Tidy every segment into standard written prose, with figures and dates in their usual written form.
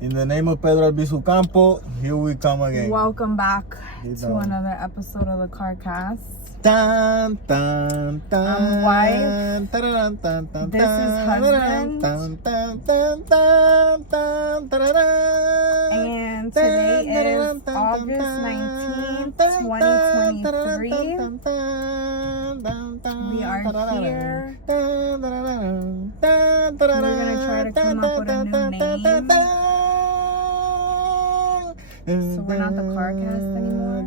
In the name of Pedro Albizua Campos, here we come again. Welcome back to another episode of the CarCast. Dun, dun, dun, I'm wife. Dun, dun, dun, This is husband. Dun, dun, dun, dun, dun, dun, And today is August 19th, 2023. We are here. We're going to try to come up with a new name. So we're not the CarCast anymore.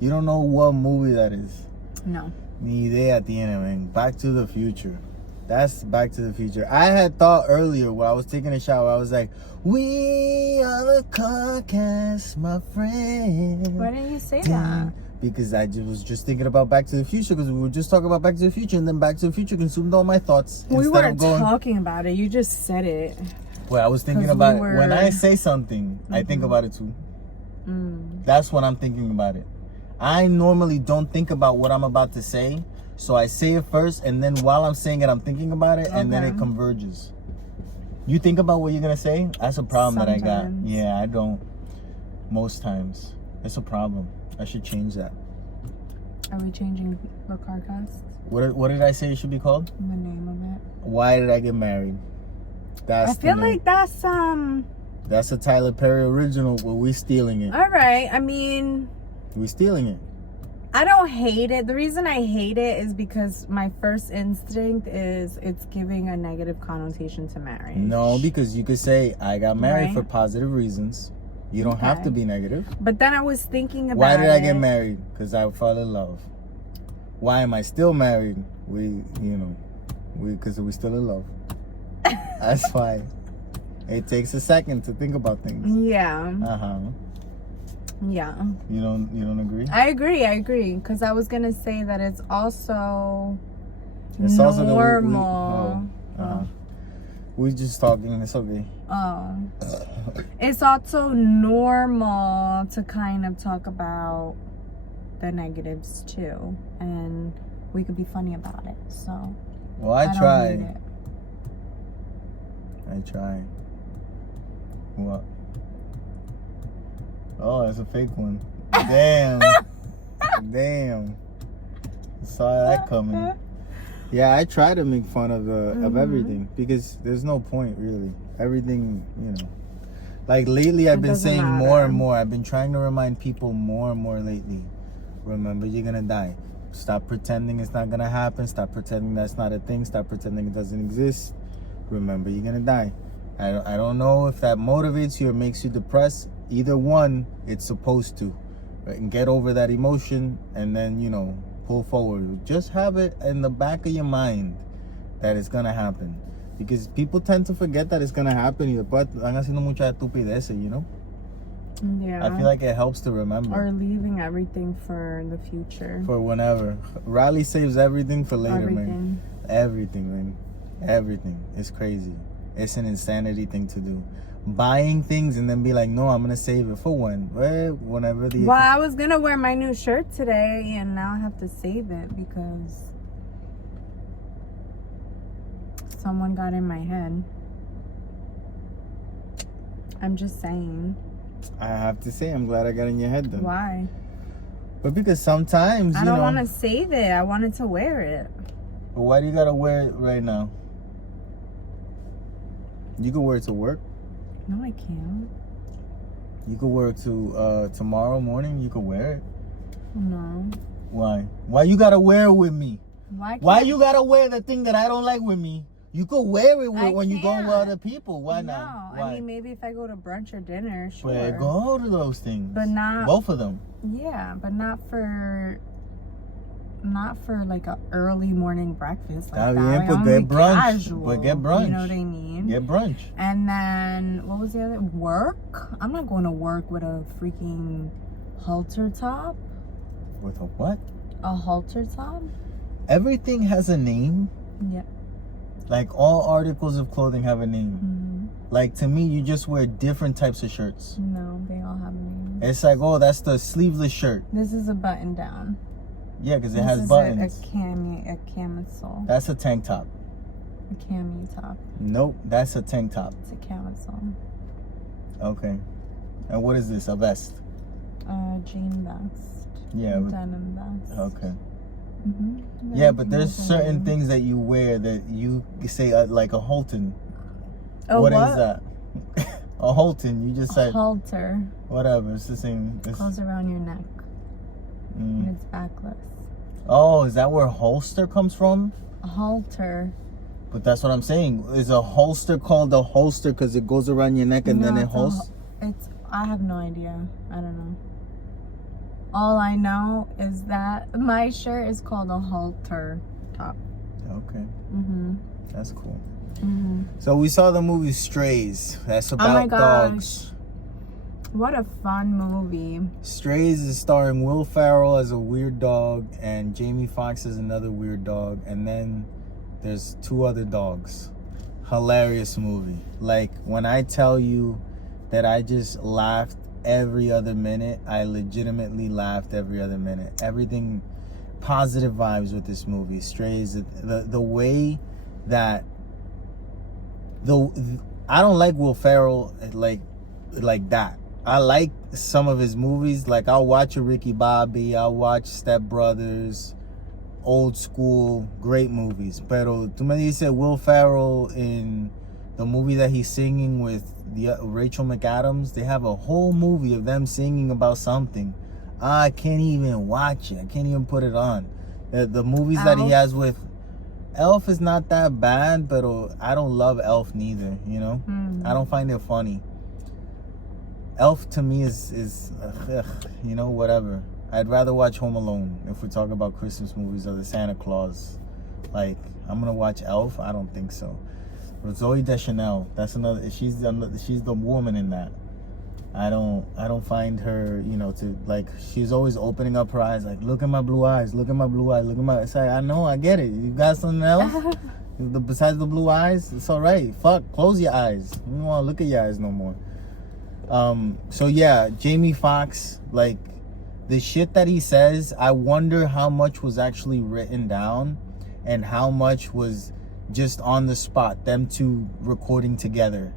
You don't know what movie that is? No. Ni idea tiene, man. Back to the Future. That's Back to the Future. I had thought earlier when I was taking a shower, I was like, we are the CarCast, my friend. Why didn't you say that? Because I was just thinking about Back to the Future, because we were just talking about Back to the Future, and then Back to the Future consumed all my thoughts. We weren't talking about it. You just said it. Well, I was thinking about it. When I say something, I think about it too. That's when I'm thinking about it. I normally don't think about what I'm about to say, so I say it first, and then while I'm saying it, I'm thinking about it, and then it converges. You think about what you're going to say? That's a problem that I got. Yeah, I don't. Most times. It's a problem. I should change that. Are we changing the CarCast? What did I say it should be called? The name of it. Why Did I Get Married? That's I feel like that's a Tyler Perry original, but we stealing it. All right. I mean, we stealing it. I don't hate it. The reason I hate it is because my first instinct is it's giving a negative connotation to marriage. No, because you could say I got married for positive reasons. You don't have to be negative. But then I was thinking about why did I get married? Because I fell in love. Why am I still married? Because we still in love. That's why. It takes a second to think about things. Yeah. Yeah. You don't agree? I agree. Because I was gonna say that it's also normal. We're just talking. It's okay. Oh. It's also normal to kind of talk about the negatives too, and we could be funny about it. So. Well, I tried. What? Oh, it's a fake one. Damn. Damn. Saw that coming. Yeah, I try to make fun of everything because there's no point really. Everything, Like lately I've been saying more and more. I've been trying to remind people more and more lately. Remember, you're gonna die. Stop pretending it's not gonna happen. Stop pretending that's not a thing. Stop pretending it doesn't exist. Remember, you're gonna die. I don't know if that motivates you or makes you depressed. Either one, it's supposed to. Right? And get over that emotion and then, pull forward. Just have it in the back of your mind that it's gonna happen. Because people tend to forget that it's gonna happen. Y después van haciendo muchas estupideces, Yeah. I feel like it helps to remember. Or leaving everything for the future. For whenever. Rali saves everything for later, man. Everything, man. Everything. It's crazy. It's an insanity thing to do. Buying things and then be like, no, I'm going to save it for when? Whenever the... Well, I was going to wear my new shirt today and now I have to save it because someone got in my head. I'm just saying. I have to say, I'm glad I got in your head then. Why? But because sometimes, I don't want to save it. I wanted to wear it. But why do you got to wear it right now? You could wear it to work. No, I can't. You could wear it to tomorrow morning. You could wear it. No. Why? Why you gotta wear it with me? Why you gotta wear the thing that I don't like with me? You could wear it when you go with other people. Why not? No, I mean maybe if I go to brunch or dinner, sure. Well, go to those things. But not both of them. Yeah, but not for like a early morning breakfast like that. Like, but get brunch. Casual, but get brunch. You know what I mean? Get brunch. And then what was the other? Work? I'm not going to work with a freaking halter top. With a what? A halter top? Everything has a name. Yep. Like all articles of clothing have a name. Mm-hmm. Like to me, you just wear different types of shirts. No, they all have a name. It's like, oh, that's the sleeveless shirt. This is a button down. Yeah, because it has buttons. A camisole. That's a tank top. A cami top. Nope, that's a tank top. It's a camisole. Okay. And what is this? A vest? Jean vest. Yeah. Denim vest. Okay. Mm-hmm. Yeah, but there's certain things that you wear that you say like a Holton. What is that? A Holton. You just said. Halter. Whatever. It's the same. Goes around your neck. And it's backless. Oh, is that where holster comes from? A halter. But that's what I'm saying. Is a holster called a holster because it goes around your neck and then it holsters? I have no idea. I don't know. All I know is that my shirt is called a halter top. Okay. That's cool. So we saw the movie Strays. That's about dogs. What a fun movie. Strays is starring Will Ferrell as a weird dog and Jamie Foxx as another weird dog. And then there's 2 other dogs. Hilarious movie. Like, when I tell you that I just laughed every other minute, I legitimately laughed every other minute. Everything, positive vibes with this movie. Strays, the way that... I don't like Will Ferrell like that. I like some of his movies. Like, I'll watch a Ricky Bobby. I'll watch Step Brothers. Old school, great movies. Pero tú me dices Will Ferrell in the movie that he's singing with Rachel McAdams. They have a whole movie of them singing about something. I can't even watch it. I can't even put it on. The movies that he has with Elf is not that bad, but I don't love Elf neither, you know? I don't find it funny. Elf to me is you know, whatever. I'd rather watch Home Alone if we're talking about Christmas movies or the Santa Claus. Like, I'm gonna watch Elf? I don't think so. But Zoe Deschanel, that's another. She's the woman in that. I don't find her, you know, to like. She's always opening up her eyes, like, look at my blue eyes, look at my blue eyes, look at my. It's like, I know, I get it. You got something else besides the blue eyes? It's all right. Fuck, close your eyes. I don't want to look at your eyes no more. So yeah, Jamie Foxx, like, the shit that he says, I wonder how much was actually written down and how much was just on the spot, them 2 recording together.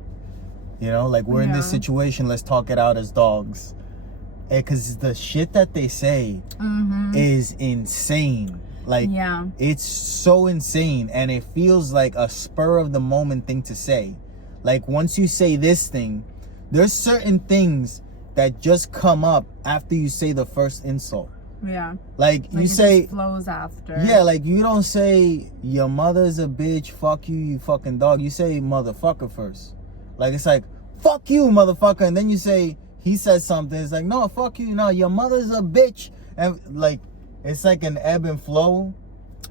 You know, like, we're in this situation, let's talk it out as dogs. Because the shit that they say is insane. Like, it's so insane, and it feels like a spur of the moment thing to say. Like, once you say this thing, there's certain things that just come up after you say the first insult. Yeah. Like you say, just flows after. Yeah, like, you don't say your mother's a bitch, fuck you, you fucking dog. You say motherfucker first. Like, it's like, fuck you, motherfucker, and then you say, he says something, it's like, no, fuck you, no, your mother's a bitch. And like, it's like an ebb and flow.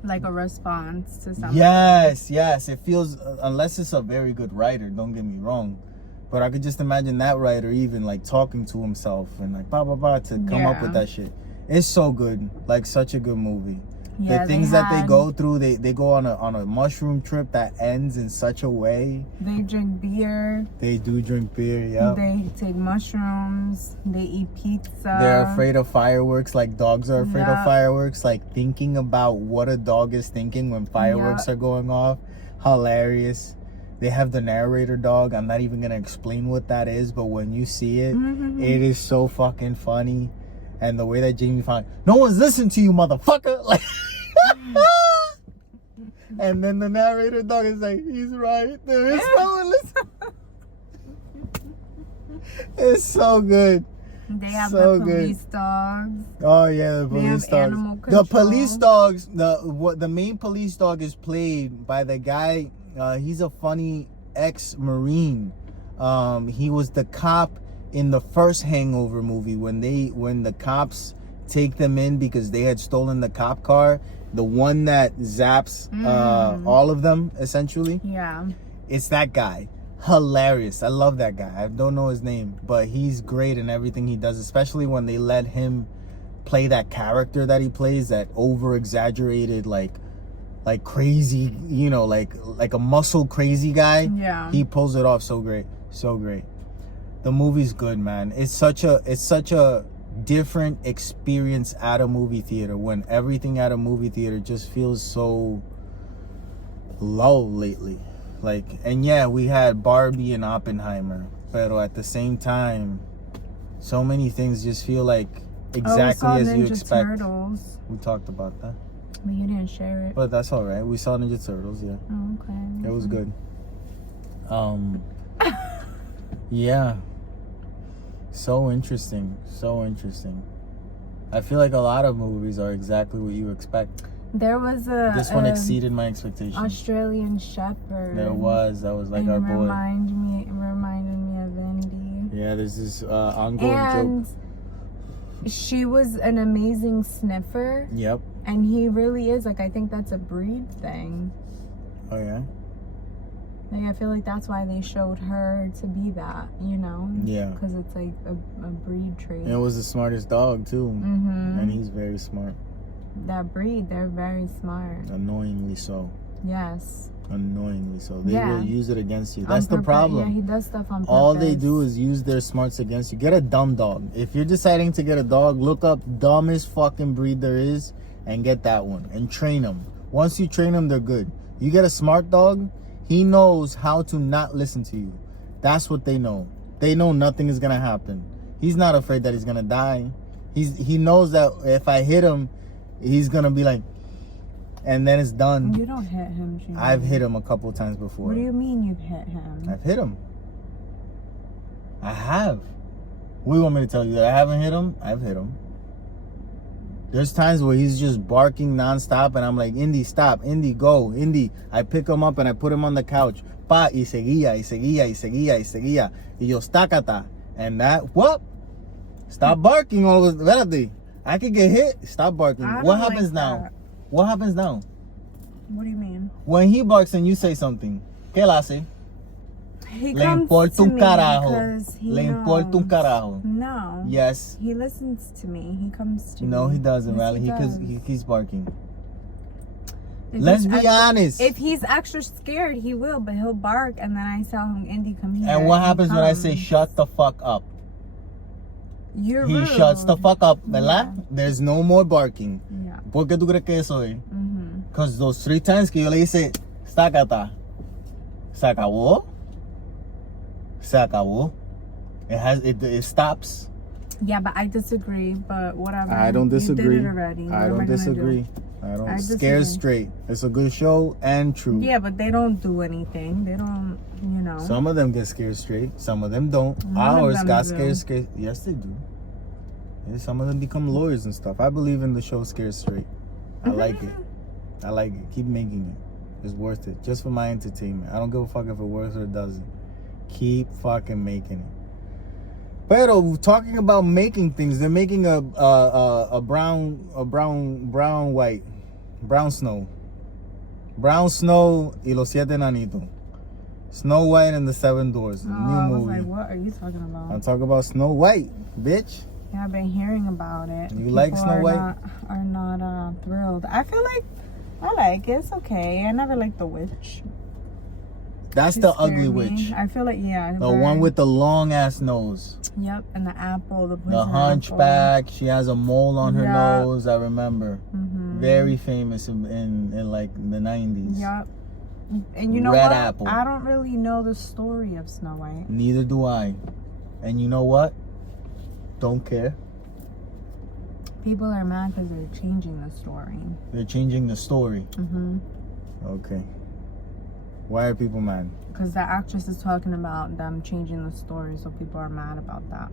Like a response to something. Yes. It feels, unless it's a very good writer, don't get me wrong. But I could just imagine that writer even like talking to himself and like blah blah blah to come up with that shit. It's so good, like, such a good movie. The things that they go through, they go on a mushroom trip that ends in such a way. They drink beer. They do drink beer, yeah. They take mushrooms. They eat pizza. They're afraid of fireworks, like dogs are afraid of fireworks. Like, thinking about what a dog is thinking when fireworks are going off. Hilarious. They have the narrator dog. I'm not even going to explain what that is, but when you see it, it is so fucking funny. And the way that Jamie Foxx, no one's listening to you, motherfucker. Like, and then the narrator dog is like, he's right. There is no one listening. It's so good. They have the police dogs. Oh yeah, the police dogs. Animal control. The police dogs. The main police dog is played by the guy. He's a funny ex-Marine. He was the cop in the first Hangover movie when the cops take them in because they had stolen the cop car, the one that zaps all of them essentially. Yeah, it's that guy. Hilarious. I love that guy. I don't know his name, but he's great in everything he does, especially when they let him play that character that he plays, that over exaggerated like crazy, you know, like a muscle crazy guy. Yeah, he pulls it off so great. The movie's good, man. It's such a different experience at a movie theater, when everything at a movie theater just feels so low lately. Like, and yeah, we had Barbie and Oppenheimer, but at the same time, so many things just feel like exactly as you expect. Turtles. We talked about that. But you didn't share it. But that's all right. We saw Ninja Turtles, yeah. Oh, okay. It was good. Yeah. So interesting. So interesting. I feel like a lot of movies are exactly what you expect. There was This one exceeded my expectations. Australian Shepherd. That was like and our boy. Reminded me of Indy. Yeah, there's this ongoing and joke. She was an amazing sniffer. Yep. And he really is. Like, I think that's a breed thing. Oh, yeah? Like, I feel like that's why they showed her to be that, you know? Yeah. Because it's like a breed trait. And it was the smartest dog, too. Mm-hmm. And he's very smart. That breed, they're very smart. Annoyingly so. Yes. Annoyingly so. They will use it against you. That's the Yeah, problem. he does stuff on purpose. All they do is use their smarts against you. Get a dumb dog. If you're deciding to get a dog, look up dumbest fucking breed there is and get that one. And train them. Once you train them, they're good. You get a smart dog, he knows how to not listen to you. That's what they know. They know nothing is going to happen. He's not afraid that he's going to die. He knows that if I hit him, he's going to be like, and then it's done. You don't hit him, Jimmy. I've hit him a couple times before. What do you mean you've hit him? I've hit him. I have. What do you want me to tell you? That I haven't hit him? I've hit him. There's times where he's just barking nonstop and I'm like, Indy, stop. Indy, go. Indy. I pick him up and I put him on the couch. Pa, y seguía, y seguía, y seguía, y seguía. Y yo, stácata. And that, what? Stop barking all of a sudden. I could get hit. Stop barking. What happens now? What happens now? What do you mean? When he barks and you say something, ¿qué él hace? He Le comes importa to un me carajo. because he Le knows. importa un carajo. No. Yes. He listens to me. He comes to me. No, he doesn't, Yes, Rally. he does. He's barking. If Let's he's be extra, honest. If he's extra scared, he will, but he'll bark, and then I tell him, Indy, come here. And what happens when I say, comes. shut the fuck up? You're He rude. shuts the fuck up, ¿verdad? Yeah. There's no more barking. Yeah. ¿Por qué tú crees que eso es? Mm-hmm. Because those 3 times que yo le hice, sácata, se acabó. Se acabó. It stops. Yeah, but I disagree, but whatever. I don't disagree. You did it already. I don't disagree. I don't. Scared straight. It's a good show and true. Yeah, but they don't do anything. They don't, you know. Some of them get scared straight. Some of them don't. None of Ours them got do. scared. Yes, they do. Yeah, some of them become lawyers and stuff. I believe in the show Scared Straight. I like it. I like it. Keep making it. It's worth it. Just for my entertainment. I don't give a fuck if it works or it doesn't. Keep fucking making it. Pero talking about making things, they're making a brown snow y los 7 enanitos. Snow White and the 7 Doors. New movie. Like, what are you talking about? I'm talking about Snow White, bitch. Yeah, I've been hearing about it. You like Snow White? Are not thrilled. I feel like I like it. It's okay. I never liked the witch. That's She the scared ugly me. witch. I feel like, yeah. The one with the long ass nose. Yep, and the apple. The hunchback. She has a mole on her Yeah. nose. I remember. Mm-hmm. Very famous in like the 90s. Yep. And you know Red what? apple. I don't really know the story of Snow White. Neither do I. And you know what? Don't care. People are mad because they're changing the story. They're changing the story. Mm-hmm. Okay. Why are people mad? Because the actress is talking about them changing the story, so people are mad about that.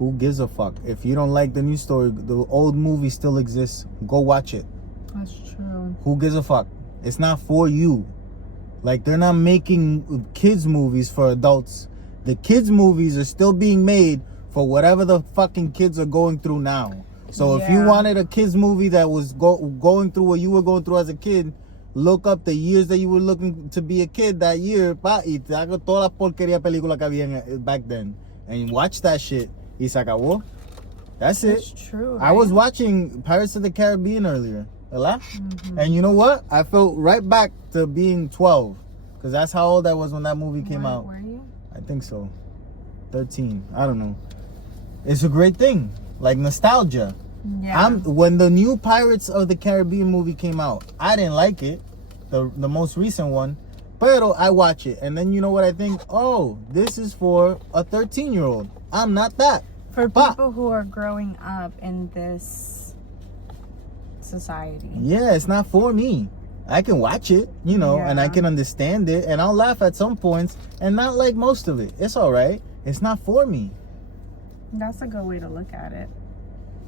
Who gives a fuck? If you don't like the new story, the old movie still exists. Go watch it. That's true. Who gives a fuck? It's not for you. Like, they're not making kids movies for adults. The kids movies are still being made for whatever the fucking kids are going through now. So if you Yeah. wanted a kids movie that was going through what you were going through as a kid, look up the years that you were looking to be a kid that year, pa, y te hago toda la porquería película que había back then. And watch that shit. Y se acabó. That's it. That's true. I was right? watching Pirates of the Caribbean earlier. ¿Verdad? Mm-hmm. And you know what? I felt right back to being 12. Because that's how old I was when that movie came out. Were you? I think so. 13. I don't know. It's a great thing. Like nostalgia. Yeah. When the new Pirates of the Caribbean movie came out, I didn't like it. the most recent one. Pero I watch it, and then you know what I think? Oh, this is for a 13-year-old. I'm not that. For people who are growing up in this society. Yeah, it's not for me. I can watch it, you know, and I can understand it, and I'll laugh at some points, and not like most of it. It's all right. It's not for me. That's a good way to look at it.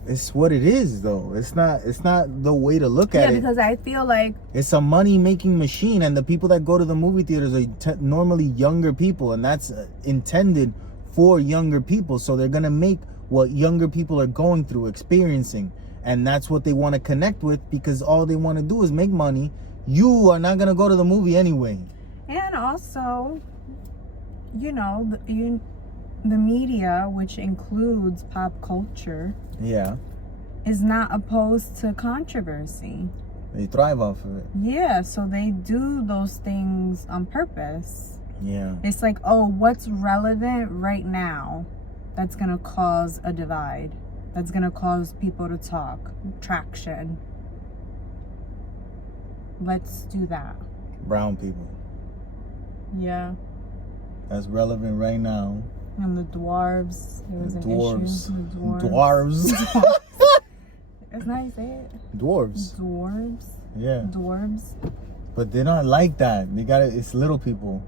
It's what it is, though. It's not the way to look at it. Yeah, because I feel like it's a money-making machine, and the people that go to the movie theaters are normally younger people, and that's intended for younger people. So they're gonna make what younger people are going through, experiencing, and that's what they want to connect with, because all they want to do is make money. You are not gonna go to the movie anyway. And also, you know, the media, which includes pop culture, is not opposed to controversy. They thrive off of it. Yeah, so they do those things on purpose. Yeah. It's like, oh, what's relevant right now that's going to cause a divide? That's going to cause people to talk. Traction. Let's do that. Brown people. Yeah. That's relevant right now. And the dwarves. There was an Dwarves. issue. The Dwarves. That's not how you say it. Dwarves. Dwarves. Yeah. Dwarves. But they're not like that. They got it. It's little people.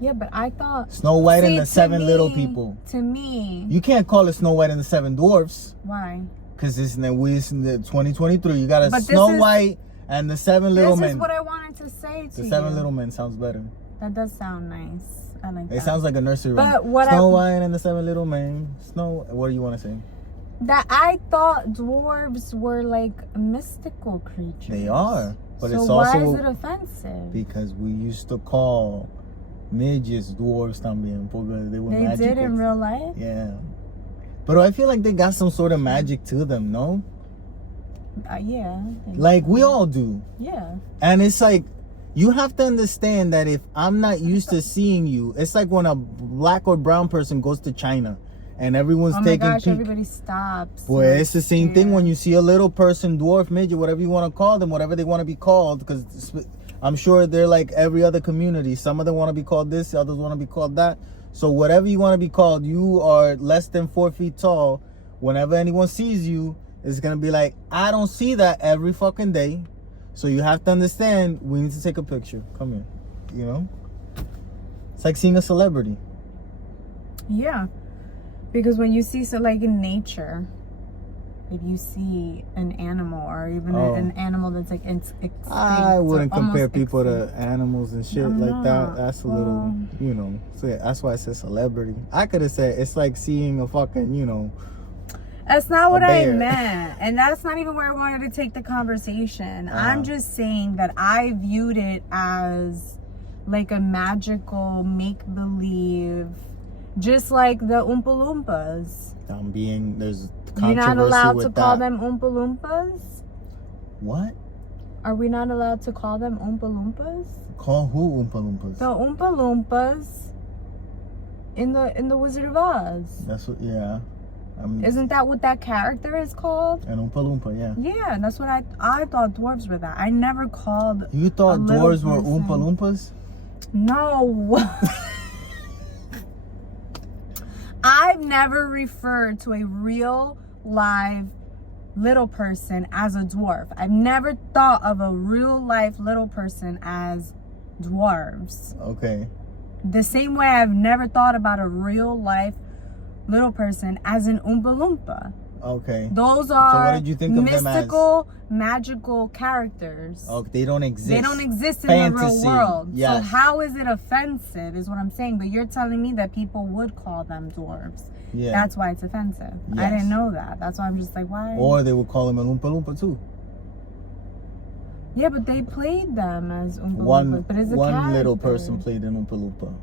Yeah, but I thought Snow White and the Seven Little People. To me. You can't call it Snow White and the Seven Dwarfs. Why? Because it's in the 2023. You got a Snow White and the Seven Little Men. This is what I wanted to say to you. The Seven Little Men sounds better. That does sound nice. I like that. It sounds like a nursery rhyme. But what Snow White and the Seven Little Men. What do you want to say? That I thought dwarves were like mystical creatures. They are. But so it's why also is it offensive? Because we used to call midgets dwarves también, porque they were magical. They did in real life? Yeah. But I feel like they got some sort of magic to them, no? Yeah. Like we all do. Yeah. And it's like, you have to understand that if I'm not used to seeing you, it's like when a black or brown person goes to China and everyone's taking everybody stops. Boy, it's the same thing when you see a little person, dwarf, midget, whatever you want to call them, whatever they want to be called, because I'm sure they're like every other community. Some of them want to be called this, others want to be called that. So whatever you want to be called, you are less than 4 feet tall. Whenever anyone sees you, it's going to be like, I don't see that every fucking day. So you have to understand, we need to take a picture. Come here. You know? It's like seeing a celebrity. Yeah. Because when you see, so like in nature, if you see an animal or even an animal that's like extinct, I wouldn't compare people to animals and shit like that. That's a little, you know. So yeah, that's why I said celebrity. I could have said it's like seeing a fucking, you know. That's not what I meant. And that's not even where I wanted to take the conversation. I'm just saying that I viewed it as like a magical make-believe, just like the Oompa Loompas. There's controversy. You're not allowed with to call them Oompa Loompas? What? Are we not allowed to call them Oompa Loompas? Call who Oompa Loompas? The Oompa Loompas in the Wizard of Oz. That's what, yeah. Isn't that what that character is called? An Oompa Loompa, yeah. Yeah, that's what I thought dwarves were that. I never called. You thought dwarves were Oompa Loompas? No. I've never referred to a real live little person as a dwarf. I've never thought of a real life little person as dwarves. Okay. The same way I've never thought about a real life little person as an Oompa Loompa. Okay. Those are so what did you think of mystical, magical characters. Oh, they don't exist. They don't exist in Fantasy. the real world. Yes. So how is it offensive is what I'm saying. But you're telling me that people would call them dwarves. Yeah. That's why it's offensive. Yes. I didn't know that. That's why I'm just like, why? Or they would call them an Oompa Loompa too. Yeah, but they played them as Oompa One Loompas. But as a one little character. person played an Oompa Loompa.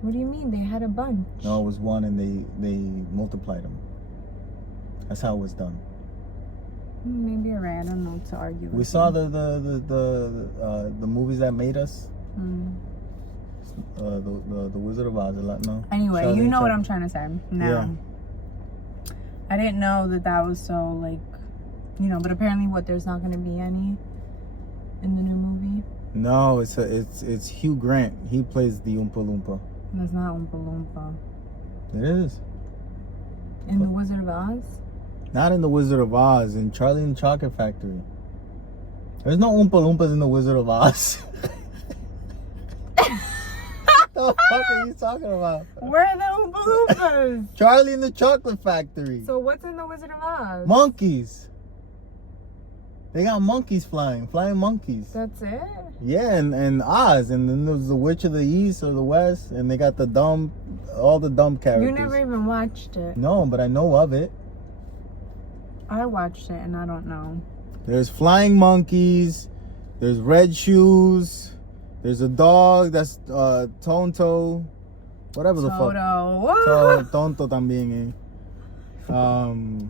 What do you mean? They had a bunch. No, it was one, and they multiplied them. That's how it was done. Maybe you're right. I don't know what to argue. We saw the movies that made us. The Wizard of Oz. No. Anyway, you know what I'm trying to say. No. Yeah. I didn't know that was so like, you know. But apparently, there's not going to be any in the new movie. No, it's Hugh Grant. He plays the Oompa Loompa. That's not Oompa Loompa. It is. In The Wizard of Oz? Not in The Wizard of Oz. In Charlie and the Chocolate Factory. There's no Oompa Loompas in The Wizard of Oz. What the fuck are you talking about? Where are the Oompa Loompas? Charlie and the Chocolate Factory. So what's in The Wizard of Oz? Monkeys. They got monkeys flying monkeys. That's it? Yeah, and Oz, and then there's the Witch of the East or the West, and they got all the dumb characters. You never even watched it. No, but I know of it. I watched it and I don't know. There's flying monkeys. There's red shoes. There's a dog that's Tonto. Whatever the fuck. Toto. Tonto también. Toto.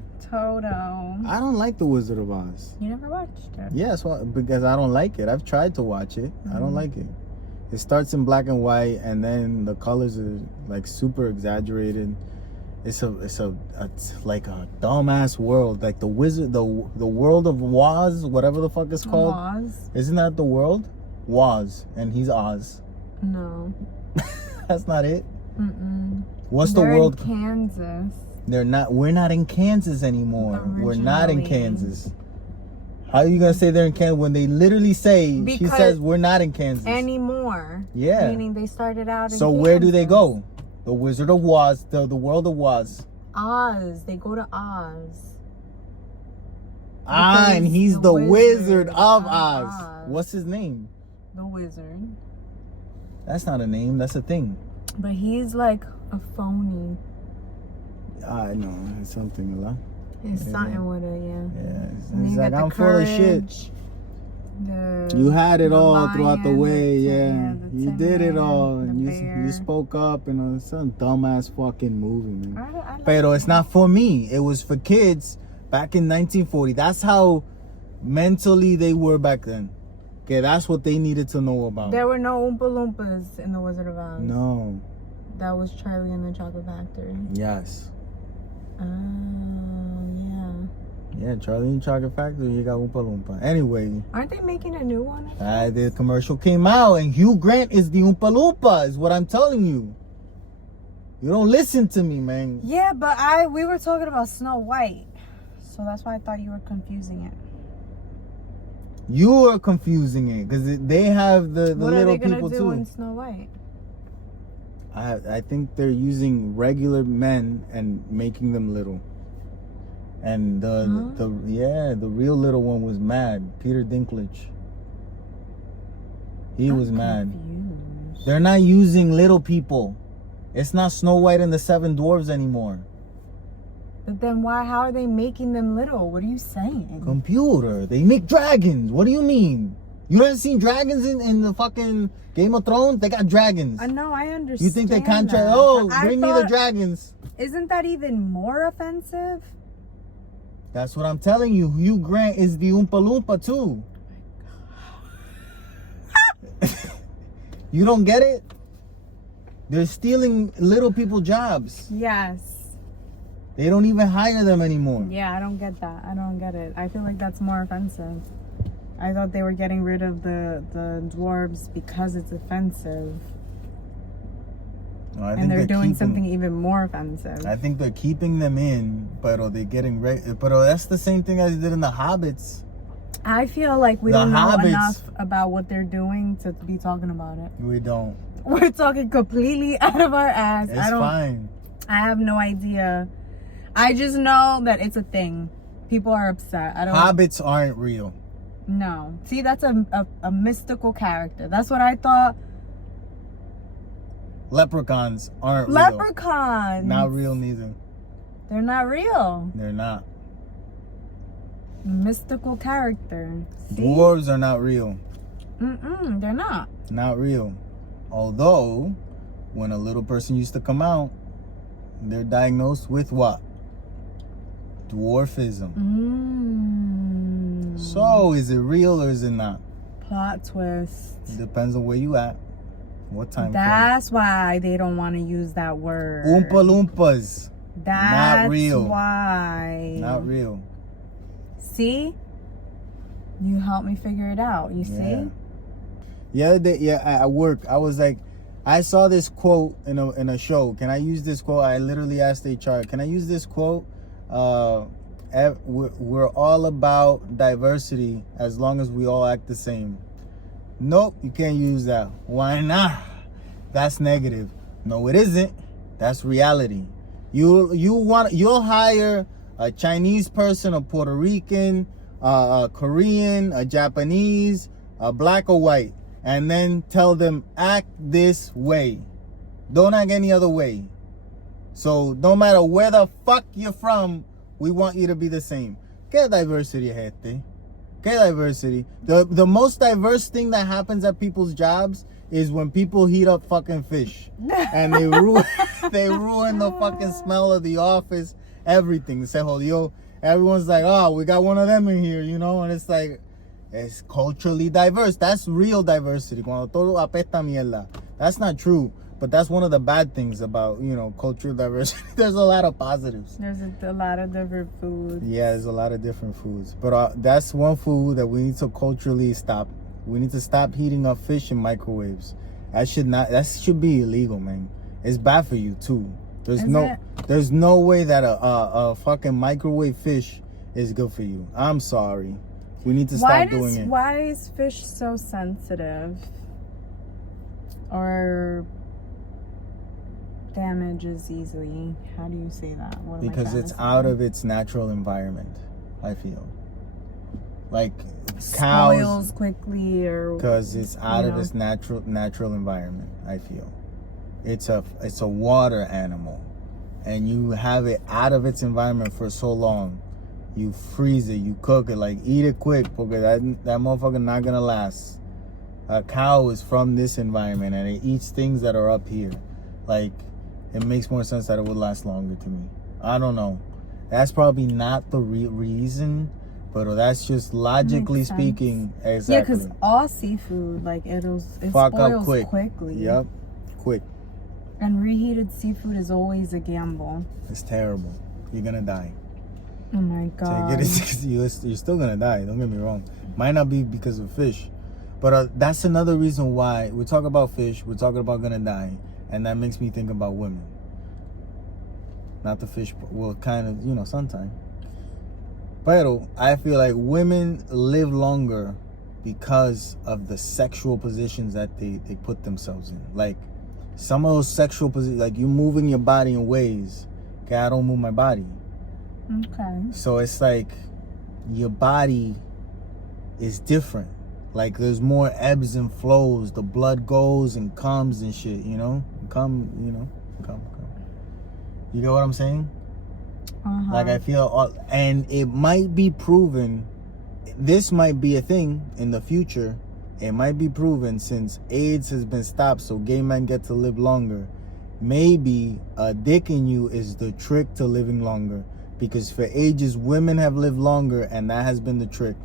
I don't like The Wizard of Oz. You never watched it? Yes, because I don't like it. I've tried to watch it. I don't like it. It starts in black and white, and then the colors are like super exaggerated. It's like a dumbass world, like the world of Woz, whatever the fuck it's called. Woz? Isn't that the world? Woz, and he's Oz. No. That's not it. Mm-mm. What's They're the world? In Kansas. They're not. We're not in Kansas anymore. We're not in Kansas. How are you gonna say they're in Kansas when they literally say she says we're not in Kansas anymore? Yeah. Meaning they started out in So Kansas. where do they go? The Wizard of Woz, the world of Woz. Oz. They go to Oz. And he's the Wizard of Oz. What's his name? The Wizard. That's not a name. That's a thing. But he's like a phony. I know. It's something a lot. It's something with it, yeah. Yeah. He's like, I'm full of shit. You had it all lion, throughout the way, yeah. You did it all, and you spoke up, and it's some dumbass fucking movie, man. I like Pero it's not for me. It was for kids back in 1940. That's how mentally they were back then. Okay, that's what they needed to know about. There were no Oompa Loompas in The Wizard of Oz. No. That was Charlie and the Chocolate Factory. Yes. Oh, yeah. Yeah, Charlie and the Chocolate Factory, you got Oompa Loompa. Anyway. Aren't they making a new one? The commercial came out, and Hugh Grant is the Oompa Loompa, is what I'm telling you. You don't listen to me, man. Yeah, but we were talking about Snow White. So that's why I thought you were confusing it. You are confusing it, because they have the little people too. What are they going to do in Snow White? I think they're using regular men and making them little. And the real little one was mad. Peter Dinklage. He was mad. Confused. They're not using little people. It's not Snow White and the Seven Dwarves anymore. But then how are they making them little? What are you saying? Computer. They make dragons. What do you mean? You haven't seen dragons in the fucking Game of Thrones? They got dragons. I know, I understand. You think they can't bring me the dragons. Isn't that even more offensive? That's what I'm telling you. Hugh Grant is the Oompa Loompa too. You don't get it? They're stealing little people jobs. Yes. They don't even hire them anymore. Yeah, I don't get that. I don't get it. I feel like that's more offensive. I thought they were getting rid of the dwarves because it's offensive. No, and they're doing something even more offensive. I think they're keeping them in, but they're getting but that's the same thing as they did in the Hobbits. I feel like we don't know enough about what they're doing to be talking about it. We don't. We're talking completely out of our ass. It's fine. I have no idea. I just know that it's a thing. People are upset. Hobbits aren't real. No. See, that's a mystical character. That's what I thought. Leprechauns aren't real. Leprechauns. Not real neither. They're not real. They're not. Mystical character. See? Dwarves are not real. They're not. Not real. Although, when a little person used to come out, they're diagnosed with what? Dwarfism. So, is it real or is it not? Plot twist. It depends on where you at. What time? That's why they don't want to use that word. Oompa Loompas. That's not real. Why. Not real. See? You helped me figure it out. You see? The other day, at work, I was like, I saw this quote in a show. Can I use this quote? I literally asked HR, can I use this quote? We're all about diversity as long as we all act the same. Nope, you can't use that. Why not? That's negative. No, it isn't. That's reality. You'll hire a Chinese person, a Puerto Rican, a Korean, a Japanese, a black or white, and then tell them act this way. Don't act any other way. So no matter where the fuck you're from, we want you to be the same. Que diversity, gente. Que diversity. The most diverse thing that happens at people's jobs is when people heat up fucking fish. And they ruin the fucking smell of the office, everything. Se jodió. Everyone's like, oh, we got one of them in here, you know? And it's like, it's culturally diverse. That's real diversity. Cuando todo apesta mierda. That's not true. But that's one of the bad things about, cultural diversity. There's a lot of positives. There's a lot of different foods. Yeah, there's a lot of different foods. But that's one food that we need to culturally stop. We need to stop heating up fish in microwaves. That should be illegal, man. It's bad for you too. There's no way that a fucking microwave fish is good for you. I'm sorry. We need to stop doing it. Why is fish so sensitive? Or damages easily? How do you say that? Because it's out of its natural environment, I feel. Like cows spoils quickly, or because it's out of its natural environment, I feel. It's a water animal, and you have it out of its environment for so long. You freeze it, you cook it, like eat it quick, because that motherfucker not gonna last. A cow is from this environment and it eats things that are up here. Like, it makes more sense that it would last longer to me. I don't know. That's probably not the reason, but that's just logically speaking. Exactly. Yeah, because all seafood, like it fuck spoils up quickly. Yep, quick. And reheated seafood is always a gamble. It's terrible. You're gonna die. Oh my god. You're still gonna die. Don't get me wrong. Might not be because of fish, but that's another reason why we talk about fish. We're talking about gonna die, and that makes me think about women. Not the fish. Well, kind of, sometimes. But I feel like women live longer because of the sexual positions that they put themselves in. Like some of those sexual positions, like you moving your body in ways. Okay, I don't move my body. Okay. So it's like your body is different. Like there's more ebbs and flows. The blood goes and comes and shit, come. You get what I'm saying? Uh-huh. Like I feel, and it might be proven, this might be a thing in the future. It might be proven since AIDS has been stopped, so gay men get to live longer. Maybe a dick in you is the trick to living longer. Because for ages, women have lived longer, and that has been the trick.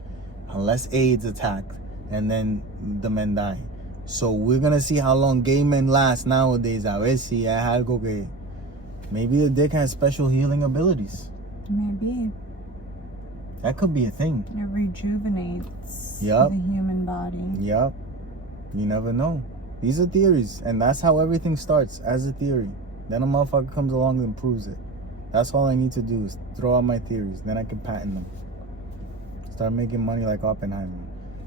Unless AIDS attacked, and then the men die. So we're going to see how long gay men last nowadays. A ver si hay algo que... Maybe the dick has special healing abilities. Maybe. That could be a thing. It rejuvenates the human body. Yep. You never know. These are theories, and that's how everything starts, as a theory. Then a motherfucker comes along and proves it. That's all I need to do is throw out my theories. Then I can patent them. Start making money like Oppenheimer.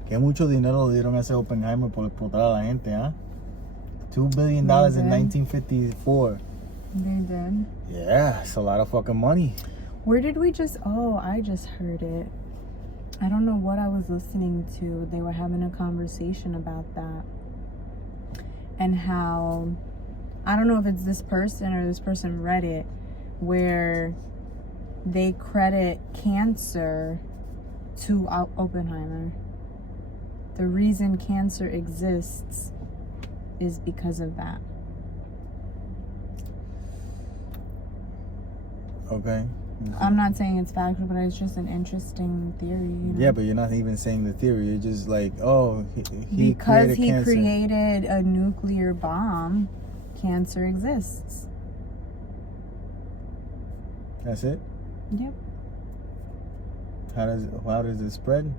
Que mucho dinero le dieron a ese Oppenheimer por explotar a la gente, huh? $2 billion in 1954. They did. Yeah, it's a lot of fucking money. Where did we just... Oh, I just heard it. I don't know what I was listening to. They were having a conversation about that. And how... I don't know if it's this person or this person read it, where they credit cancer to Oppenheimer. The reason cancer exists is because of that. Okay. I'm not saying it's factual, but it's just an interesting theory. Yeah, but you're not even saying the theory. You're just like, oh, because he cancer. created a nuclear bomb, cancer exists. That's it? Yep. How does it spread?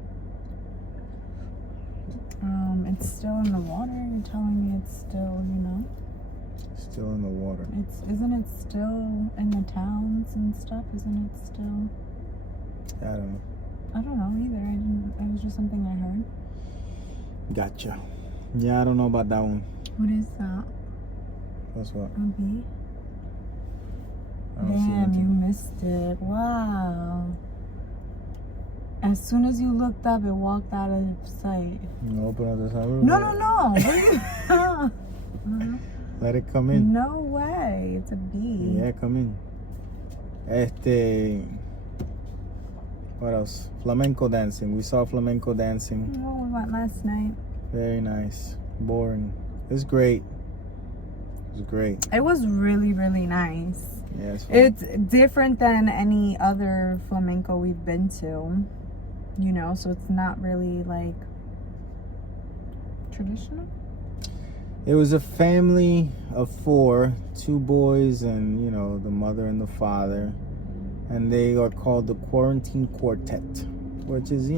It's still in the water. You're telling me it's still, Still in the water. Isn't it still in the towns and stuff? Isn't it still? I don't know. I don't know either. It was just something I heard. Gotcha. Yeah, I don't know about that one. What is that? What's what? A bee? I don't see Damn, anything. you missed it. Wow. As soon as you looked up, it walked out of sight. Open up the side. No. Let it come in. No way. It's a bee. Yeah, come in. What else? Flamenco dancing. We saw flamenco dancing. Oh, we went last night. Very nice. Boring. It's great. It was great. It was really, really nice. Yeah, it's fun. It's different than any other flamenco we've been to, so it's not really like traditional. It was a family of 4, 2 boys and, the mother and the father. And they are called the Quarantine Quartet, which is,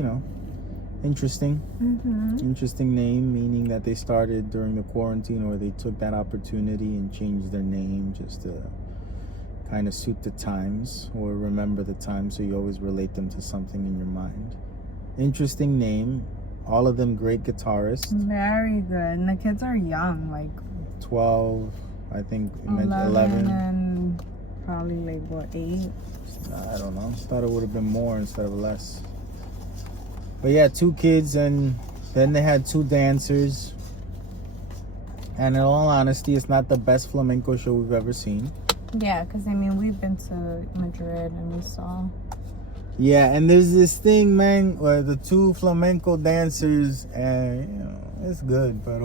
interesting. Mm-hmm. Interesting name, meaning that they started during the quarantine, or they took that opportunity and changed their name just to kind of suit the times or remember the times, so you always relate them to something in your mind. Interesting name. All of them great guitarists. Very good. And the kids are young, like 12, I think, 11 and probably like 8? I don't know. Thought it would have been more instead of less. But yeah, 2 kids, and then they had 2 dancers. And in all honesty, it's not the best flamenco show we've ever seen. Yeah, because we've been to Madrid and we saw. Yeah, and there's this thing, man, where the 2 flamenco dancers, and it's good, but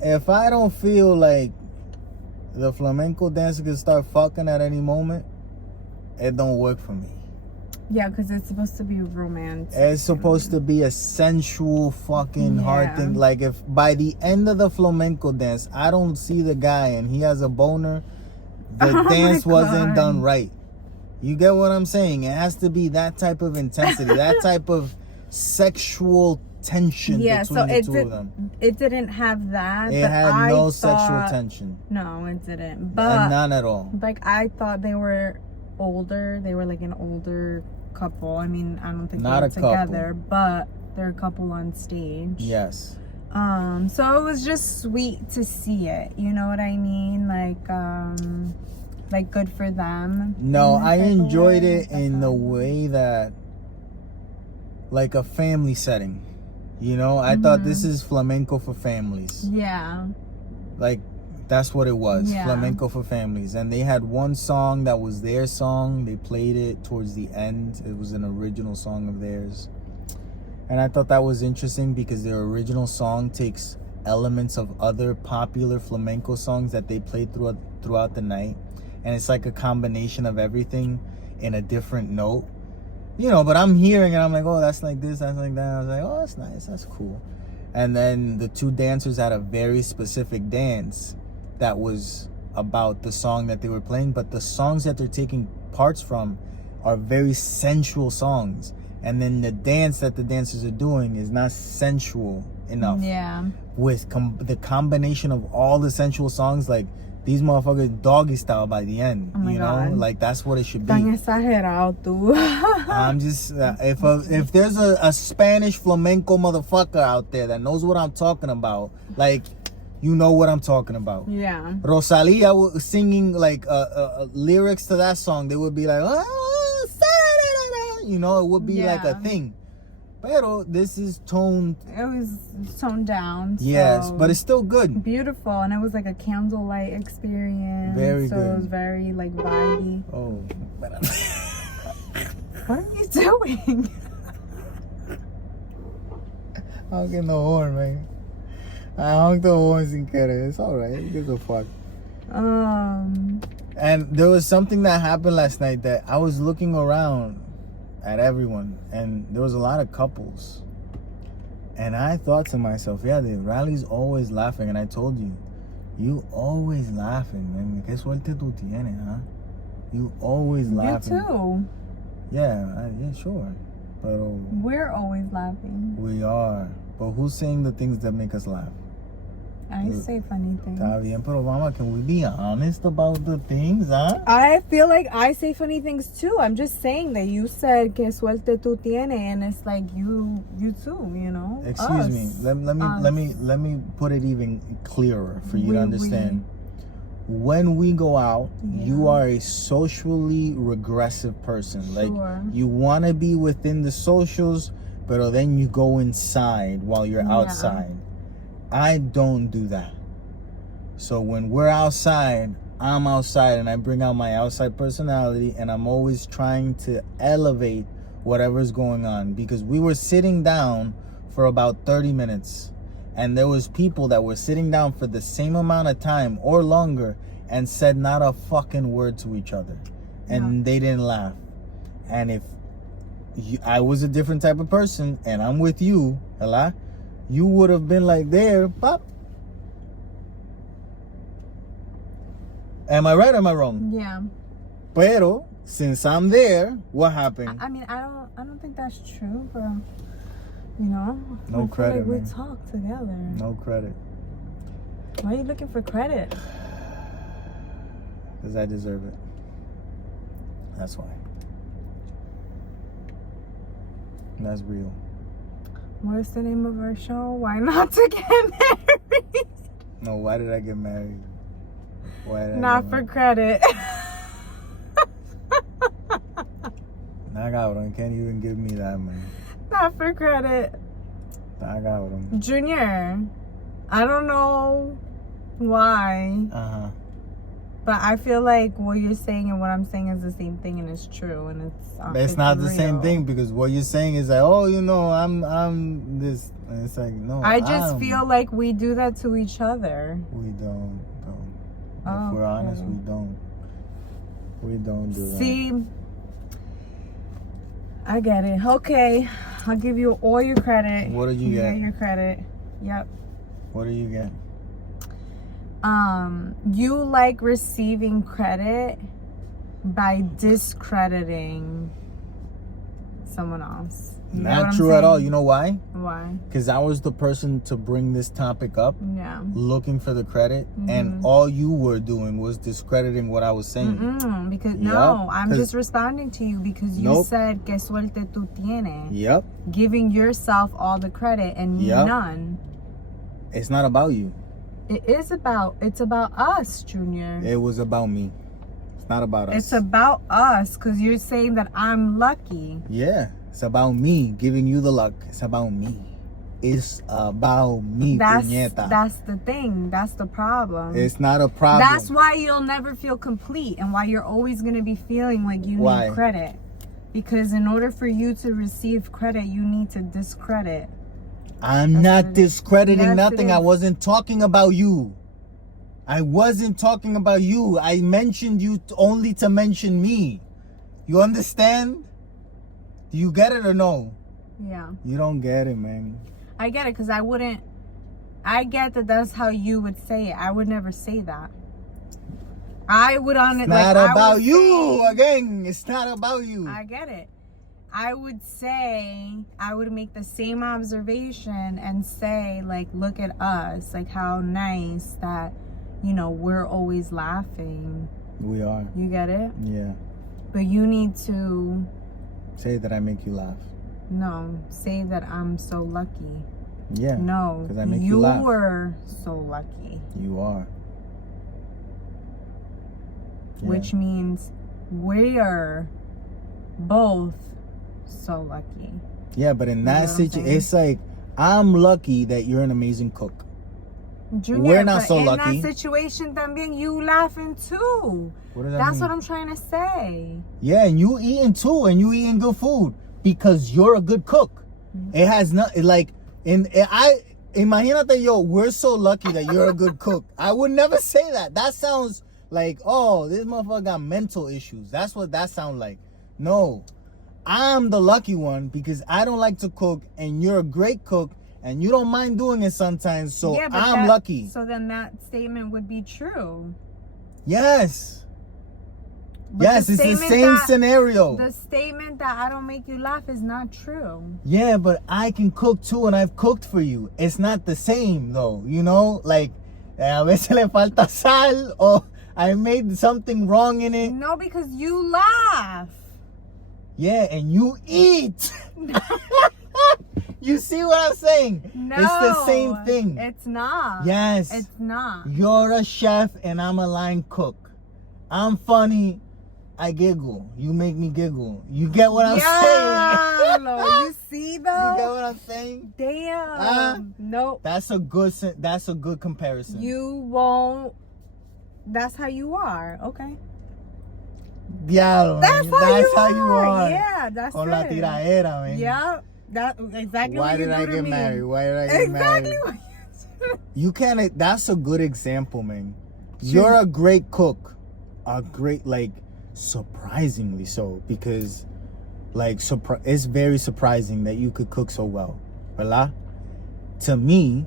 if I don't feel like the flamenco dancer can start fucking at any moment, it don't work for me. Yeah, because it's supposed to be romantic. It's supposed to be a sensual fucking hard thing. Like, if by the end of the flamenco dance, I don't see the guy and he has a boner, the dance wasn't done right. You get what I'm saying? It has to be that type of intensity, that type of sexual tension between the 2 of them. It didn't have that. It had no sexual tension. No, it didn't. But none at all. Like, I thought they were older. They were like an older couple. I don't think Not they were a together, couple. but they're a couple on stage. Yes. So it was just sweet to see it. You know what I mean? Like good for them. No, I enjoyed it in the way that, like a family setting. I thought this is flamenco for families. Yeah. Like, that's what it was. Yeah. Flamenco for families. And they had one song that was their song. They played it towards the end. It was an original song of theirs. And I thought that was interesting because their original song takes elements of other popular flamenco songs that they played throughout the night. And it's like a combination of everything in a different note. But I'm hearing it, I'm like, oh, that's like this, that's like that. I was like, oh, that's nice, that's cool. And then the 2 dancers had a very specific dance that was about the song that they were playing. But the songs that they're taking parts from are very sensual songs. And then the dance that the dancers are doing is not sensual enough. Yeah. With the combination of all the sensual songs, like, these motherfuckers doggy style by the end. Oh my God. Like, that's what it should be. Tan exagerado tú. I'm just if there's a Spanish flamenco motherfucker out there that knows what I'm talking about, like, you know what I'm talking about. Yeah. Rosalia was singing like lyrics to that song. They would be like, oh, it would be like a thing. Pero this is toned. It was toned down. Yes, so but it's still good. beautiful, and it was like a candlelight experience. Very so good. it was very like vibey. Oh, What are you doing? honking the horn, man. I honked the horn sin querer. It's alright. Who gives a fuck? And there was something that happened last night that I was looking around at everyone, and there was a lot of couples. And I thought to myself, yeah, the Rali's always laughing. And I told you, you always laughing, man. Qué suerte tú tienes, huh? You always laughing. You too. Yeah, yeah, sure. But we're always laughing. we are. But who's saying the things that make us laugh? I say funny things. Está bien, pero mama, can we be honest about the things, huh? I feel like I say funny things too. I'm just saying that you said que suerte tú tienes, and it's like you too, you know. Excuse me. Let me put it even clearer for you to understand. When we go out, you are a socially regressive person. Sure. Like you want to be within the socials, but then you go inside while you're outside. I don't do that. So when we're outside, I'm outside and I bring out my outside personality, and I'm always trying to elevate whatever's going on, because we were sitting down for about 30 minutes and there was people that were sitting down for the same amount of time or longer and said not a fucking word to each other, and they didn't laugh. And if I was a different type of person and I'm with you, hello, you would have been like there, pop. Am I right or am I wrong? Yeah. Pero since I'm there, what happened? I mean, I don't think that's true, bro. You know? No credit, like man. we talk together. No credit. Why are you looking for credit? Because I deserve it. That's why. That's real. What's the name of our show? Why not to get married? No, why did I get married? Why did Not for credit. Nagaron, can't even give me that, man. Not for credit. Nagaron. Junior, I don't know why, but I feel like what you're saying and what I'm saying is the same thing, and it's true, and it's not the same thing, because what you're saying is like, oh, you know, I'm this, and it's like, no, I just feel like we do that to each other. We don't. If we're honest, we don't. We don't do that. See, I get it. Okay, I'll give you all your credit. What did you get? Your credit. Yep. What do you get? You like receiving credit by discrediting someone else. Not true at all. You know why? Why? Because I was the person to bring this topic up, looking for the credit, and all you were doing was discrediting what I was saying. Because no, I'm just responding to you because you said que suerte tú tienes. Yep. Giving yourself all the credit and me none. It's not about you. It's about us, Junior. It was about me. It's not about us. It's about us, because you're saying that I'm lucky. Yeah. It's about me giving you the luck. It's about me. It's about me, puñeta. That's the thing. That's the problem. It's not a problem. That's why you'll never feel complete, and why you're always going to be feeling like you need credit. Because in order for you to receive credit, you need to discredit. I'm not discrediting nothing. I wasn't talking about you. I wasn't talking about you. I mentioned you only to mention me. You understand? Do you get it or no? Yeah. You don't get it, man. I get it, because I get that that's how you would say it. I would never say that. I would It's not about you. Again, it's not about you. I get it. I would make the same observation and say, like, look at us. Like, how nice that, you know, we're always laughing. We are. You get it? Yeah. But you need to... say that I make you laugh. No, say that I'm so lucky. Yeah. No, because I make you laugh. You were so lucky. You are. Yeah. Which means we're both so lucky. Yeah, but in that situation, it's like, I'm lucky that you're an amazing cook. Junior, we're not so lucky. In that situation, también you laughing too. What does that That's mean? what I'm trying to say. Yeah, and you eating too, and you eating good food because you're a good cook. It has not like imagínate yo, we're so lucky that you're a good cook. I would never say that. That sounds like, oh, this motherfucker got mental issues. That's what that sounds like. No, I'm the lucky one because I don't like to cook, and you're a great cook. And you don't mind doing it sometimes, so I'm lucky. So then that statement would be true. Yes. But yes, it's the same scenario. The statement that I don't make you laugh is not true. Yeah, but I can cook too, and I've cooked for you. It's not the same though, you know? Like, a veces le falta sal, or I made something wrong in it. No, because you laugh. Yeah, and you eat. You see what I'm saying? No. It's the same thing. It's not. Yes. It's not. You're a chef, and I'm a line cook. I'm funny. I giggle. You make me giggle. You get what I'm saying? You see though? You get what I'm saying? Damn. Nope. That's a good comparison. You won't. That's how you are. Okay. Diablo, That's how you are. Yeah, that's Con it. la tiraera, man. Yeah. That exactly. Why what you did do I to get me. married? Why did I get Exactly married? what you do. You can't. That's a good example, man. You're a great cook. A great, like, surprisingly so, because like it's very surprising that you could cook so well, ¿verdad? To me,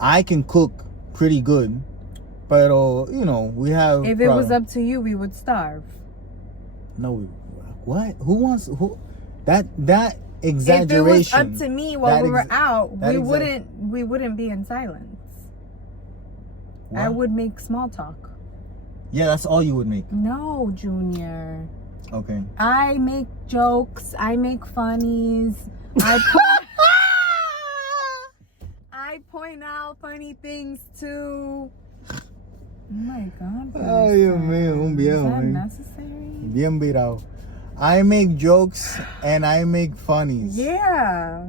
I can cook pretty good, but you know, we have. If it was up to you, we would starve. No, what? Who wants who? That exaggeration. If it was up to me while we were out, we wouldn't be in silence. What? I would make small talk. Yeah, that's all you would make. No, Junior. Okay. I make jokes. I make funnies. I point out funny things too. Oh my God. Ay, Dios mío, un viejo. Is that man. necessary? Bien virado. I make jokes and I make funnies. Yeah.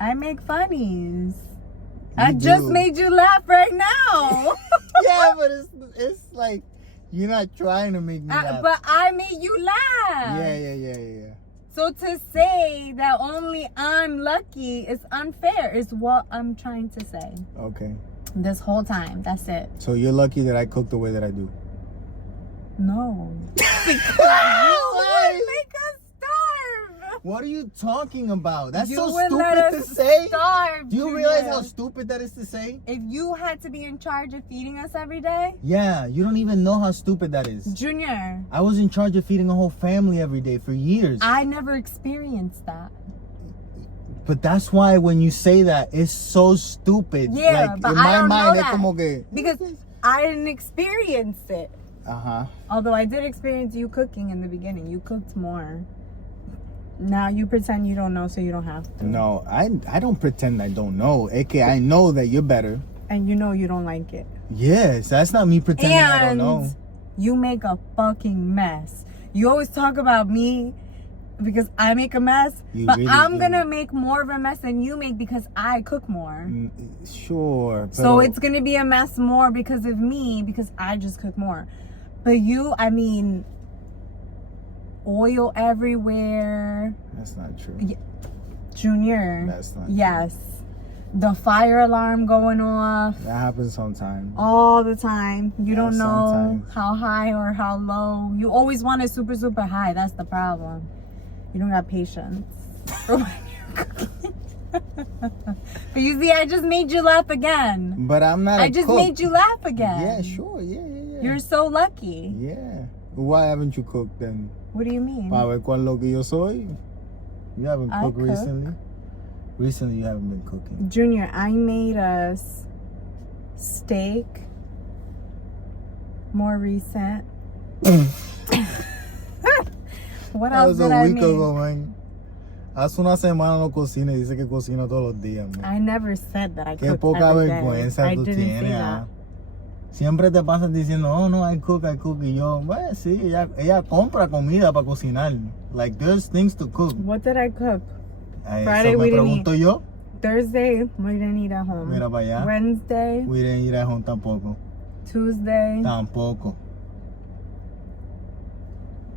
I make funnies. You just do. made you laugh right now. Yeah, but it's like you're not trying to make me laugh. But I made you laugh. Yeah. So to say that only I'm lucky is unfair is what I'm trying to say. Okay. This whole time. That's it. So you're lucky that I cook the way that I do. No. Because you would make us starve. What are you talking about? That's You so would stupid let to us say. Starve, Do you realize how stupid that is to say? If you had to be in charge of feeding us every day? Yeah, you don't even know how stupid that is. Junior. I was in charge of feeding a whole family every day for years. I never experienced that. But that's why when you say that, it's so stupid. Yeah, like, but in I my don't mind, know it's that. como que... Because I didn't experience it. Uh-huh. Although I did experience you cooking in the beginning. You cooked more. Now you pretend you don't know so you don't have to. No, I don't pretend I don't know. Okay, I know that you're better. And you know you don't like it. Yes, that's not me pretending I don't know. You make a fucking mess. You always talk about me because I make a mess. But really I'm going to make more of a mess than you make because I cook more. Sure. So it's going to be a mess more because of me because I just cook more. But you, I mean... oil everywhere. That's not true. Junior. That's not Yes. True. The fire alarm going off. That happens sometimes. All the time. You don't know sometimes. how high or how low. You always want it super, super high. That's the problem. You don't got patience. For when you're cooking. But you see, I just made you laugh again. But I'm not I just made you laugh again. Yeah, sure. Yeah. You're so lucky. Yeah. Why haven't you cooked then? What do you mean? Para ver cuán loco yo soy. You haven't cooked cook. recently? Recently you haven't been cooking. Junior, I made us steak. More recent. What else did I make? That was a week ago, man. Hace una semana no cocina y dice que cocina todos los días, man. I never said that I cooked Qué poca every vergüenza day. tú I didn't say tienes, that. Siempre te pasas diciendo, oh, no, I cook. Y yo, bueno, sí, ella compra comida para cocinar. Like, there's things to cook. What did I cook? Friday we didn't pregunto eat. Yo. Thursday, we didn't eat at home. Mira para allá. Wednesday. We didn't eat at home tampoco. Tuesday. Tampoco.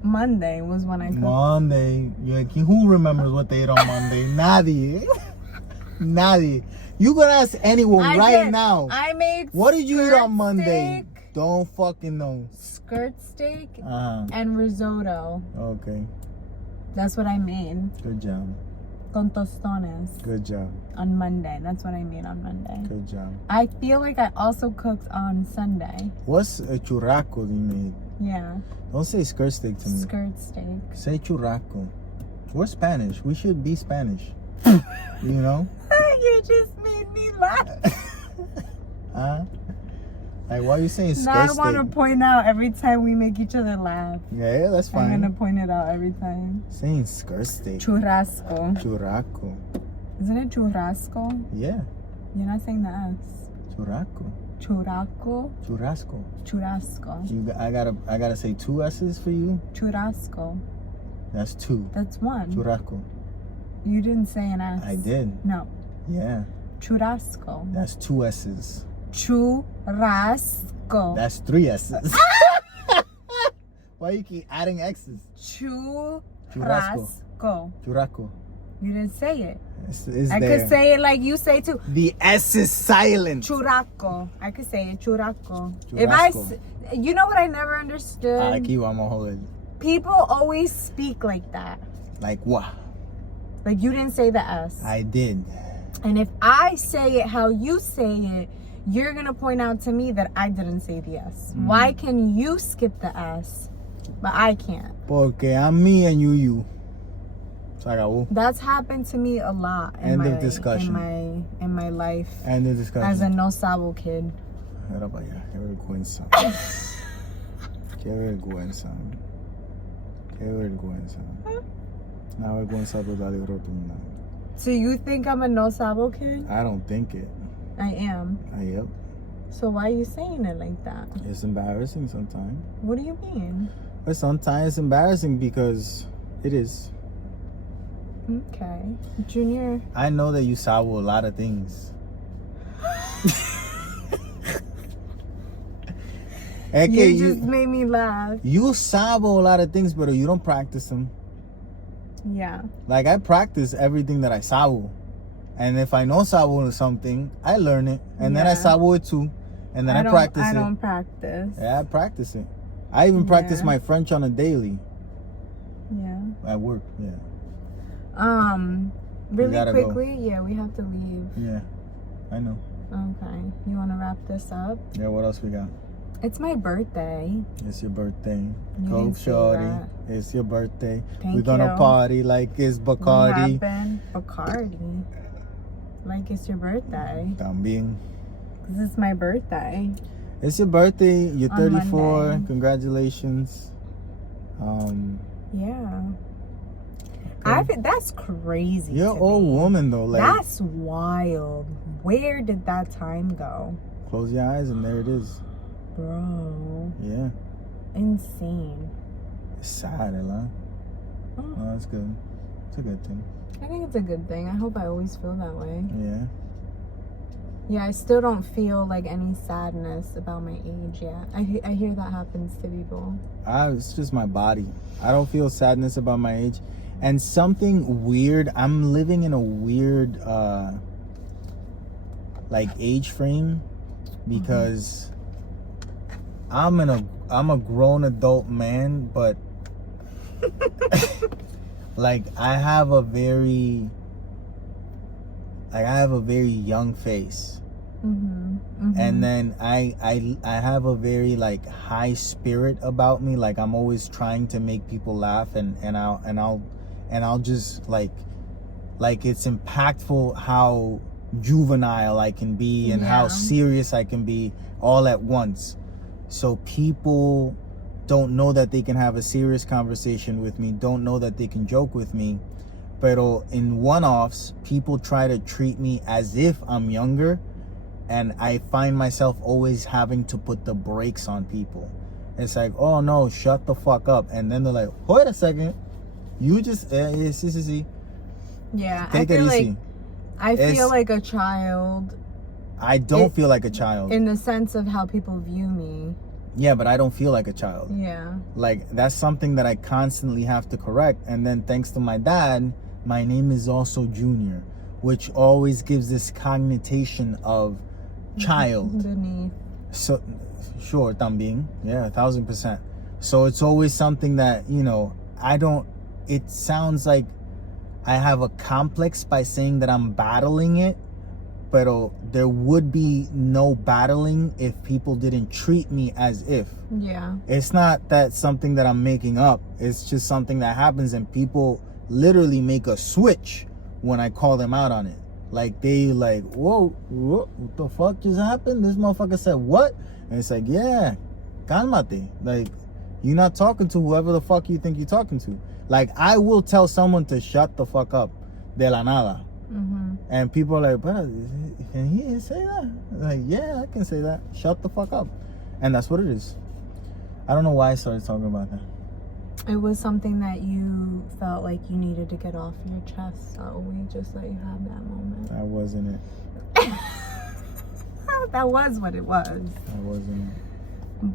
Monday was when I cooked. Monday. Who remembers what they ate on Monday? Nadie. Nadie. You can ask anyone now. I made what did you eat on Monday? Steak, don't fucking know. Skirt steak and risotto. Okay. That's what I made. Good job. Con tostones. Good job. On Monday. That's what I made on Monday. Good job. I feel like I also cooked on Sunday. What's a churrasco you made? Yeah. Don't say skirt steak to me. Skirt steak. Say churrasco. We're Spanish. We should be Spanish. You know? You just made me laugh. Like, why are you saying skirt Now I steak? want to point out every time we make each other laugh. Yeah, that's fine. I'm going to point it out every time. Saying skirt steak. Churrasco. Churrasco. Isn't it churrasco? Yeah. You're not saying the S. Churrasco. Churrasco. Churrasco. Churrasco. I gotta say 2 S's for you? Churrasco. That's 2. That's 1. Churrasco. You didn't say an S. I did. No. Yeah. Churrasco. That's 2 S's. Churrasco. That's 3 S's. Why you keep adding X's? Churrasco. Churrasco. You didn't say it. It's I there. could say it like you say too. The S is silent. Churrasco. I could say it. Churrasco. Churrasco. You know what I never understood? Aquí vamos a joder. People always speak like that. Like what? Like you didn't say the S. I did. And if I say it how you say it, you're going to point out to me that I didn't say the S. Why can you skip the S, but I can't? Porque I'm me and you. Se acabó. That's happened to me a lot in End my of discussion. in my life End of discussion. as a no sabo kid. Era para allá. Qué vergüenza. Qué vergüenza. Qué vergüenza. Una vergüenza total y rotunda. So you think I'm a no sabo kid? I don't think it. I am. Yep. So why are you saying it like that? It's embarrassing sometimes. What do you mean? But sometimes it's embarrassing because it is. Okay. Junior. I know that you sabo a lot of things. You just made me laugh. You sabo a lot of things, but you don't practice them. Yeah. Like, I practice everything that I sabo. And if I know sabo something, I learn it. And then I sabo it too. And then I practice it. I don't practice. Yeah, I practice it. I even practice my French on a daily. Yeah. At work, yeah. Really quickly, we have to leave. Yeah, I know. Okay. You want to wrap this up? Yeah, what else we got? It's my birthday. It's your birthday. You Go didn't say shorty. that. It's your birthday. Thank We're gonna you. party like it's Bacardi. What happened? Bacardi. Like it's your birthday. También. Because it's my birthday. It's your birthday. You're On 34. Monday. Congratulations. Yeah. Okay. That's crazy. You're an to old me. woman though. Like, That's wild. Where did that time go? close your eyes and there it is. Bro. Yeah. Insane. It's sad, huh? Oh, No, that's good. It's a good thing. I think it's a good thing. I hope I always feel that way. Yeah. Yeah, I still don't feel like any sadness about my age yet. I hear that happens to people. It's just my body. I don't feel sadness about my age. And something weird, I'm living in a weird like age frame because I'm a grown adult man, but like I have a very young face. And then I have a very like high spirit about me. Like I'm always trying to make people laugh, and I'll just like it's impactful how juvenile I can be and how serious I can be all at once. So people don't know that they can have a serious conversation with me, don't know that they can joke with me. Pero in one-offs, people try to treat me as if I'm younger, and I find myself always having to put the brakes on people. It's like, oh no, shut the fuck up. And then they're like, wait a second. You just, see. Yeah, Take it easy. I feel like a child. I don't feel like a child. In the sense of how people view me. Yeah, but I don't feel like a child. Yeah. Like, that's something that I constantly have to correct. And then thanks to my dad, my name is also Junior, which always gives this connotation of child. Beneath. So, sure, también. Yeah, 1000%. So it's always something that, you know, it sounds like I have a complex by saying that I'm battling it, pero there would be no battling if people didn't treat me as if. Yeah. It's not that something that I'm making up. It's just something that happens, and people literally make a switch when I call them out on it. Like, they like, whoa, what the fuck just happened? This motherfucker said what? And it's like, yeah, cálmate. Like, you're not talking to whoever the fuck you think you're talking to. Like, I will tell someone to shut the fuck up de la nada. Mm-hmm. And people are like, but can he say that? Like, yeah, I can say that. Shut the fuck up. And that's what it is. I don't know why I started talking about that. It was something that you felt like you needed to get off your chest, so we just let you have that moment. That wasn't it. That was what it was. That wasn't it.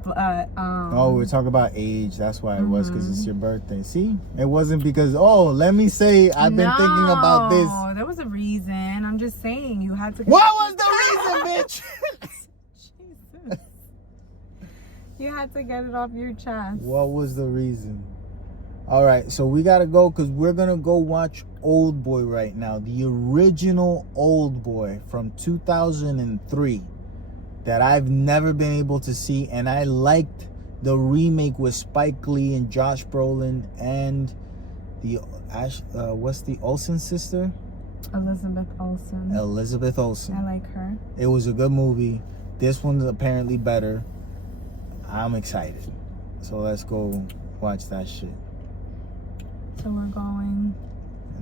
But Oh, we're talking about age. That's why it was, because it's your birthday. See? It wasn't because, oh, let me say I've been thinking about this. No, there was a reason. I'm just saying you had to get... What was the reason, bitch? Jesus. You had to get it off your chest. What was the reason? All right, so we got to go because we're going to go watch Old Boy right now. The original Old Boy from 2003 that I've never been able to see. And I liked the remake with Spike Lee and Josh Brolin and the, what's the Olsen sister? Elizabeth Olsen. Elizabeth Olsen. I like her. It was a good movie. This one's apparently better. I'm excited. So let's go watch that shit. So we're going...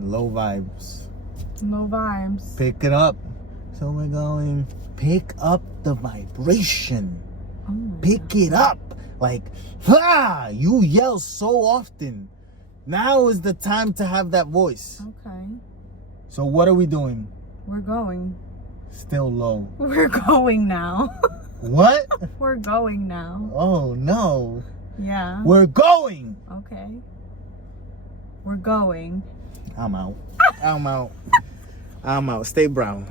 Low vibes. Low vibes. Pick it up. So we're going... Pick up the vibration. Oh my Pick God. it up. Like, ah! You yell so often. Now is the time to have that voice. Okay. So what are we doing? We're going. Still low. We're going now. What? We're going now. Oh, no. Yeah. We're going. Okay. We're going. I'm out. I'm out. I'm out. Stay brown.